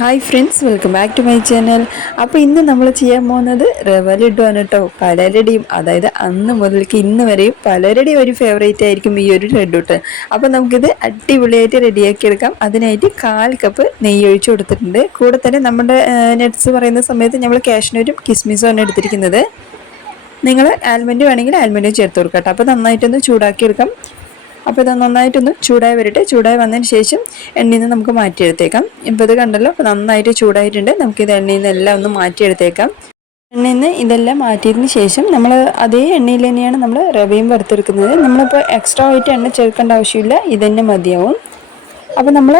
Hi friends, welcome back to my channel. അപ്പോൾ ഇന്ന് നമ്മൾ ചെയ്യാൻ പോകുന്നത് റവ ലഡു ആണ് കേട്ടോ. പലരുടെയും, അതായത് അന്ന് മുതൽക്ക് ഇന്ന് വരെയും പലരുടെയും ഒരു ഫേവറേറ്റ് ആയിരിക്കും ഈ ഒരു ലഡു കേട്ടോ. അപ്പോൾ നമുക്കിത് അടിപൊളിയായിട്ട് റെഡിയാക്കി എടുക്കാം. അതിനായിട്ട് 1/4 കപ്പ് നെയ്യ് ഒഴിച്ച് കൊടുത്തിട്ടുണ്ട്. കൂടെ തന്നെ നമ്മുടെ നട്ട്സ് പറയുന്ന സമയത്ത് നമ്മൾ കാഷ്നട്ടും കിസ്മിസും ആണ് എടുത്തിരിക്കുന്നത്. നിങ്ങൾ ആൽമൻഡ് വേണമെങ്കിൽ ആൽമൻഡും ചേർത്ത് കൊടുക്കാം കേട്ടോ. അപ്പോൾ നന്നായിട്ടൊന്ന് ചൂടാക്കി എടുക്കാം. അപ്പോൾ ഇത് നന്നായിട്ടൊന്ന് ചൂടായി വരട്ടെ. ചൂടായി വന്നതിന് ശേഷം എണ്ണയിൽ നിന്ന് നമുക്ക് മാറ്റിയെടുത്തേക്കാം. ഇപ്പോൾ ഇത് കണ്ടല്ലോ, അപ്പോൾ നന്നായിട്ട് ചൂടായിട്ടുണ്ട്. നമുക്കിത് എണ്ണയിൽ നിന്ന് എല്ലാം ഒന്ന് മാറ്റിയെടുത്തേക്കാം. എണ്ണയിൽ നിന്ന് ഇതെല്ലാം മാറ്റിയതിന് ശേഷം നമ്മൾ അതേ എണ്ണയിൽ തന്നെയാണ് നമ്മൾ റവയും വറുത്തെടുക്കുന്നത്. നമ്മളിപ്പോൾ എക്സ്ട്രാ ആയിട്ട് എണ്ണ ചേർക്കേണ്ട ആവശ്യമില്ല, ഇതന്നെ മതിയാവും. അപ്പോൾ നമ്മൾ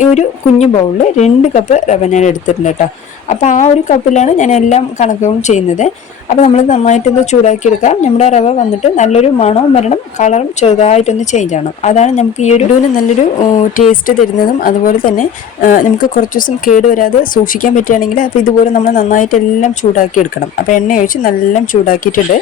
ഈ ഒരു കുഞ്ഞു ബൗളിൽ 2 കപ്പ് റവ ഞാൻ എടുത്തിട്ടുണ്ട് കേട്ടോ. അപ്പോൾ ആ ഒരു കപ്പിലാണ് ഞാൻ എല്ലാം കണക്കും ചെയ്യുന്നത്. അപ്പോൾ നമ്മൾ നന്നായിട്ടൊന്ന് ചൂടാക്കി എടുക്കാം. നമ്മുടെ റവ വന്നിട്ട് നല്ലൊരു മണവും വരണം, കളറും ചെറുതായിട്ടൊന്ന് ചേഞ്ച് ആണ്. അതാണ് നമുക്ക് ഈ ഒരു ലഡുവിന് നല്ലൊരു ടേസ്റ്റ് തരുന്നതും. അതുപോലെ തന്നെ നമുക്ക് കുറച്ച് ദിവസം കേടുവരാതെ സൂക്ഷിക്കാൻ പറ്റുകയാണെങ്കിൽ അപ്പോൾ ഇതുപോലെ നമ്മൾ നന്നായിട്ട് എല്ലാം ചൂടാക്കി എടുക്കണം. അപ്പോൾ എണ്ണ ഒഴിച്ച് നല്ല ചൂടാക്കിയിട്ടുണ്ട്.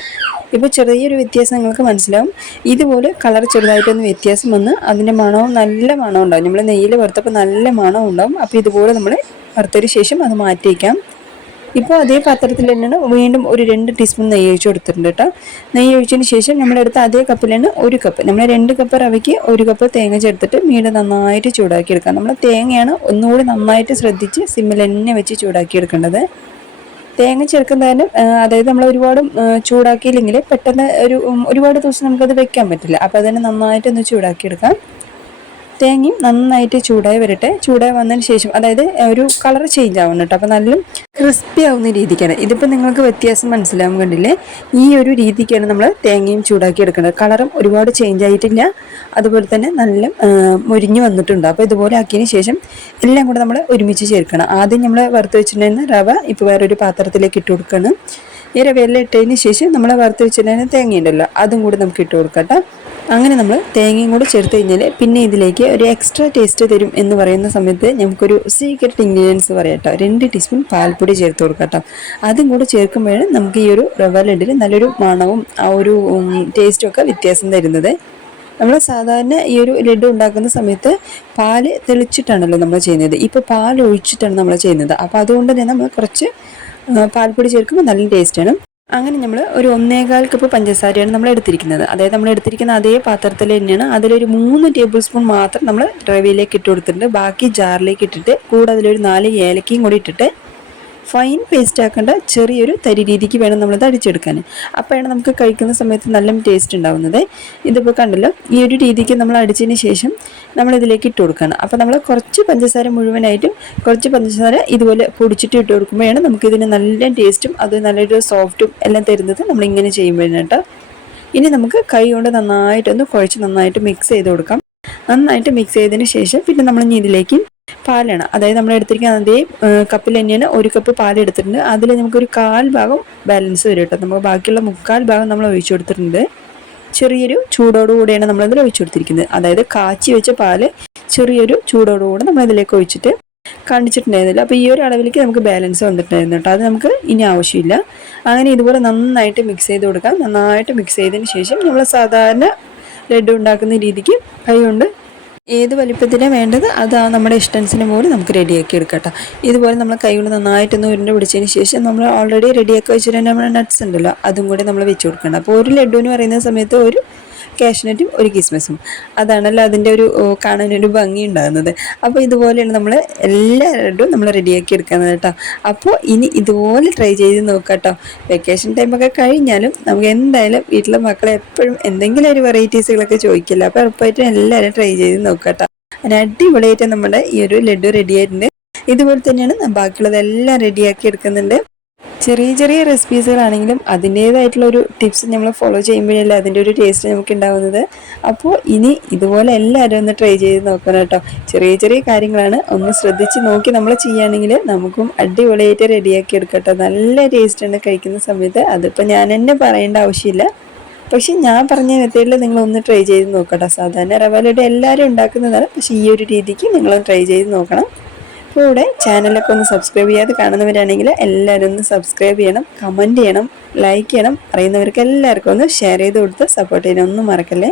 ഇപ്പോൾ ചെറിയൊരു വ്യത്യാസം നിങ്ങൾക്ക് മനസ്സിലാവും. ഇതുപോലെ കളർ ചെറുതായിട്ടൊന്ന് വ്യത്യാസം വന്ന് അതിൻ്റെ മണവും നല്ല മണം ഉണ്ടാവും. നമ്മൾ നെയ്യിൽ വറുത്തപ്പോൾ നല്ല മണം ഉണ്ടാവും. അപ്പോൾ ഇതുപോലെ നമ്മൾ വറുത്തതിന് ശേഷം അത് മാറ്റി വയ്ക്കാം. ഇപ്പോൾ അതേ പാത്രത്തിൽ തന്നെയാണ് വീണ്ടും ഒരു 2 ടീസ്പൂൺ നെയ്യ് ഒഴിച്ച് കൊടുത്തിട്ടുണ്ട് കേട്ടോ. നെയ്യ് ഒഴിച്ചതിന് ശേഷം നമ്മളെടുത്ത അതേ കപ്പിലാണ് 1 കപ്പ്, നമ്മൾ 2 കപ്പ് റവയ്ക്ക് 1 കപ്പ് തേങ്ങ ചേർത്തിട്ട് വീണ്ടും നന്നായിട്ട് ചൂടാക്കി എടുക്കാം. നമ്മൾ തേങ്ങയാണ് ഒന്നുകൂടി നന്നായിട്ട് ശ്രദ്ധിച്ച് സിമ്മിൽ തന്നെ വെച്ച് ചൂടാക്കി എടുക്കേണ്ടത്. തേങ്ങ ചേർക്കുന്നതിന് അതായത് നമ്മൾ ഒരുപാട് ചൂടാക്കിയില്ലെങ്കിൽ പെട്ടെന്ന് ഒരുപാട് ദിവസം നമുക്കത് വെക്കാൻ പറ്റില്ല. അപ്പോൾ അതിനെ നന്നായിട്ടൊന്ന് ചൂടാക്കിയെടുക്കാം. തേങ്ങയും നന്നായിട്ട് ചൂടായി വരട്ടെ. ചൂടായി വന്നതിന് ശേഷം അതായത് ഒരു കളർ ചേഞ്ച് ആവണം കേട്ടോ. അപ്പോൾ നല്ല ക്രിസ്പി ആവുന്ന രീതിക്കാണ്. ഇതിപ്പോൾ നിങ്ങൾക്ക് വ്യത്യാസം മനസ്സിലാവും, കണ്ടില്ലേ? ഈ ഒരു രീതിക്കാണ് നമ്മൾ തേങ്ങയും ചൂടാക്കി എടുക്കേണ്ടത്. കളറും ഒരുപാട് ചേഞ്ച് ആയിട്ടില്ല, അതുപോലെ തന്നെ നല്ല മൊരിഞ്ഞ് വന്നിട്ടുണ്ട്. അപ്പോൾ ഇതുപോലെ ആക്കിയതിന് ശേഷം എല്ലാം കൂടെ നമ്മൾ ഒരുമിച്ച് ചേർക്കണം. ആദ്യം നമ്മൾ വറുത്ത് വെച്ചിട്ടുണ്ടായിരുന്ന റവ ഇപ്പോൾ വേറൊരു പാത്രത്തിലേക്ക് ഇട്ട് കൊടുക്കണം. ഈ റവയെല്ലാം ഇട്ടതിന് ശേഷം നമ്മൾ വറുത്ത് വെച്ചിട്ടുണ്ടായിരുന്ന തേങ്ങയുണ്ടല്ലോ, അതും കൂടി നമുക്ക് ഇട്ട് കൊടുക്കാം കേട്ടോ. അങ്ങനെ നമ്മൾ തേങ്ങയും കൂടി ചേർത്ത് കഴിഞ്ഞാൽ പിന്നെ ഇതിലേക്ക് ഒരു എക്സ്ട്രാ ടേസ്റ്റ് തരും എന്ന് പറയുന്ന സമയത്ത് നമുക്കൊരു സീക്രട്ട് ഇൻഗ്രീഡിയൻസ് പറയാം കേട്ടോ. 2 ടീസ്പൂൺ പാൽപ്പൊടി ചേർത്ത് കൊടുക്കാം കേട്ടോ. അതും കൂടി ചേർക്കുമ്പോഴാണ് നമുക്ക് ഈ ഒരു റവ ലഡുവിൽ നല്ലൊരു മണവും ആ ഒരു ടേസ്റ്റും ഒക്കെ വ്യത്യാസം തരുന്നത്. നമ്മൾ സാധാരണ ഈ ഒരു ലഡു ഉണ്ടാക്കുന്ന സമയത്ത് പാല് തെളിച്ചിട്ടാണല്ലോ നമ്മൾ ചെയ്യുന്നത്. ഇപ്പോൾ പാൽ ഒഴിച്ചിട്ടാണ് നമ്മൾ ചെയ്യുന്നത്. അപ്പോൾ അതുകൊണ്ട് തന്നെ നമ്മൾ കുറച്ച് പാൽപ്പൊടി ചേർക്കുമ്പോൾ നല്ല ടേസ്റ്റാണ്. അങ്ങനെ നമ്മൾ ഒരു 1/4 കപ്പ് പഞ്ചസാരയാണ് നമ്മൾ എടുത്തിരിക്കുന്നത്. അതായത് നമ്മൾ എടുത്തിരിക്കുന്ന അതേ പാത്രത്തിൽ തന്നെയാണ്. അതിലൊരു 3 ടേബിൾ സ്പൂൺ മാത്രം നമ്മൾ റവയിലേക്ക് ഇട്ട് കൊടുത്തിട്ടുണ്ട്. ബാക്കി ജാറിലേക്ക് ഇട്ടിട്ട് കൂടെ അതിലൊരു 4 ഏലക്കയും കൂടി ഇട്ടിട്ട് ഫൈൻ പേസ്റ്റ് ആക്കേണ്ട ചെറിയൊരു തരി രീതിക്ക് വേണം നമ്മളത് അടിച്ചെടുക്കാൻ. അപ്പോഴാണ് നമുക്ക് കഴിക്കുന്ന സമയത്ത് നല്ല ടേസ്റ്റ് ഉണ്ടാവുന്നത്. ഇതിപ്പോൾ കണ്ടല്ലോ, ഈ ഒരു രീതിക്ക് നമ്മൾ അടിച്ചതിന് ശേഷം നമ്മളിതിലേക്ക് ഇട്ട് കൊടുക്കണം. അപ്പോൾ നമ്മൾ കുറച്ച് പഞ്ചസാര മുഴുവനായിട്ടും കുറച്ച് പഞ്ചസാര ഇതുപോലെ പൊടിച്ചിട്ട് ഇട്ട് കൊടുക്കുമ്പോഴാണ് നമുക്കിതിന് നല്ല ടേസ്റ്റും അത് നല്ലൊരു സോഫ്റ്റും എല്ലാം തരുന്നത് നമ്മളിങ്ങനെ ചെയ്യുമ്പോഴാണ് കേട്ടോ. ഇനി നമുക്ക് കൈ കൊണ്ട് നന്നായിട്ടൊന്ന് കുഴച്ച് നന്നായിട്ട് മിക്സ് ചെയ്ത് കൊടുക്കാം. നന്നായിട്ട് മിക്സ് ചെയ്തതിന് ശേഷം പിന്നെ നമ്മൾ ഇനി ഇതിലേക്ക് പാലാണ്, അതായത് നമ്മൾ എടുത്തിരിക്കുന്ന അതേ കപ്പിൽ തന്നെയാണ് 1 കപ്പ് പാൽ എടുത്തിട്ടുണ്ട്. അതിൽ നമുക്കൊരു 1/4 ഭാഗം ബാലൻസ് വരും കേട്ടോ. നമുക്ക് ബാക്കിയുള്ള 3/4 ഭാഗം നമ്മൾ ഒഴിച്ചു കൊടുത്തിട്ടുണ്ട്. ചെറിയൊരു ചൂടോടുകൂടിയാണ് നമ്മളതിൽ ഒഴിച്ചു കൊടുത്തിരിക്കുന്നത്. അതായത് കാച്ചി വെച്ച പാല് ചെറിയൊരു ചൂടോടുകൂടെ നമ്മളിതിലേക്ക് ഒഴിച്ചിട്ട് കാണിച്ചിട്ടുണ്ടായിരുന്നില്ല. അപ്പോൾ ഈ ഒരു അളവിലേക്ക് നമുക്ക് ബാലൻസ് വന്നിട്ടുണ്ടായിരുന്നു കേട്ടോ. അത് നമുക്ക് ഇനി ആവശ്യമില്ല. അങ്ങനെ ഇതുപോലെ നന്നായിട്ട് മിക്സ് ചെയ്ത് കൊടുക്കാം. നന്നായിട്ട് മിക്സ് ചെയ്തതിന് ശേഷം നമ്മൾ സാധാരണ ലഡു ഉണ്ടാക്കുന്ന രീതിക്ക് കൈ കൊണ്ട് ഏത് വലിപ്പത്തിനാണ് വേണ്ടത് അത് നമ്മുടെ ഇഷ്ടത്തിന് പോലെ നമുക്ക് റെഡിയാക്കി എടുക്കാം. ഇതുപോലെ നമ്മൾ കൈ കൊണ്ട് നന്നായിട്ടൊന്ന് ഉരുണ്ട പിടിച്ചതിന് ശേഷം നമ്മൾ ഓൾറെഡി റെഡിയാക്കി വെച്ചിട്ട് നമ്മുടെ നട്ട്സ് ഉണ്ടല്ലോ, അതും കൂടി നമ്മൾ വെച്ച് കൊടുക്കണം. അപ്പോൾ ഒരു ലഡുവിന് പറയുന്ന സമയത്ത് ഒരു കാഷ്നട്ടും 1 കിസ്മിസും, അതാണല്ലോ അതിൻ്റെ ഒരു കാണാനൊരു ഭംഗി ഉണ്ടാകുന്നത്. അപ്പോൾ ഇതുപോലെയാണ് നമ്മൾ എല്ലാ ലഡും നമ്മൾ റെഡിയാക്കി എടുക്കുന്നത് കേട്ടോ. അപ്പോൾ ഇനി ഇതുപോലെ ട്രൈ ചെയ്ത് നോക്കാം കേട്ടോ. വെക്കേഷൻ ടൈമൊക്കെ കഴിഞ്ഞാലും നമുക്ക് എന്തായാലും വീട്ടിലെ മക്കളെ എപ്പോഴും എന്തെങ്കിലും ഒരു വെറൈറ്റീസുകളൊക്കെ ചോദിക്കില്ല. അപ്പോൾ ഉറപ്പായിട്ടും എല്ലാവരും ട്രൈ ചെയ്ത് നോക്കാം കേട്ടോ. അതിന് അടിപൊളിയായിട്ട് നമ്മുടെ ഈ ഒരു ലഡു റെഡി ആയിട്ടുണ്ട്. ഇതുപോലെ തന്നെയാണ് ബാക്കിയുള്ളതെല്ലാം റെഡിയാക്കി എടുക്കുന്നുണ്ട്. ചെറിയ ചെറിയ റെസിപ്പീസുകളാണെങ്കിലും അതിൻ്റേതായിട്ടുള്ള ഒരു ടിപ്സ് നമ്മൾ ഫോളോ ചെയ്യുമ്പോഴല്ലേ അതിൻ്റെ ഒരു ടേസ്റ്റ് നമുക്ക് ഉണ്ടാവുന്നത്. അപ്പോൾ ഇനി ഇതുപോലെ എല്ലാവരും ഒന്ന് ട്രൈ ചെയ്ത് നോക്കണം കേട്ടോ. ചെറിയ ചെറിയ കാര്യങ്ങളാണ്, ഒന്ന് ശ്രദ്ധിച്ച് നോക്കി നമ്മൾ ചെയ്യുകയാണെങ്കിൽ നമുക്കും അടിപൊളിയായിട്ട് റെഡിയാക്കി എടുക്കട്ടോ. നല്ല ടേസ്റ്റാണ് കഴിക്കുന്ന സമയത്ത്. അതിപ്പോൾ ഞാൻ തന്നെ പറയേണ്ട ആവശ്യമില്ല. പക്ഷെ ഞാൻ പറഞ്ഞ മെത്തേഡിൽ നിങ്ങളൊന്ന് ട്രൈ ചെയ്ത് നോക്കട്ടോ. സാധാരണ റവ ലഡു എല്ലാവരും ഉണ്ടാക്കുന്നതാണ്, പക്ഷേ ഈ ഒരു രീതിക്ക് നിങ്ങളൊന്ന് ട്രൈ ചെയ്ത് നോക്കണം. കൂടെ ചാനലൊക്കെ ഒന്ന് സബ്സ്ക്രൈബ് ചെയ്യാതെ കാണുന്നവരാണെങ്കിൽ എല്ലാവരും ഒന്ന് സബ്സ്ക്രൈബ് ചെയ്യണം, കമൻറ്റ് ചെയ്യണം, ലൈക്ക് ചെയ്യണം. അറിയുന്നവർക്ക് എല്ലാവർക്കും ഒന്ന് ഷെയർ ചെയ്ത് കൊടുത്ത് സപ്പോർട്ട് ചെയ്യാനൊന്നും മറക്കല്ലേ.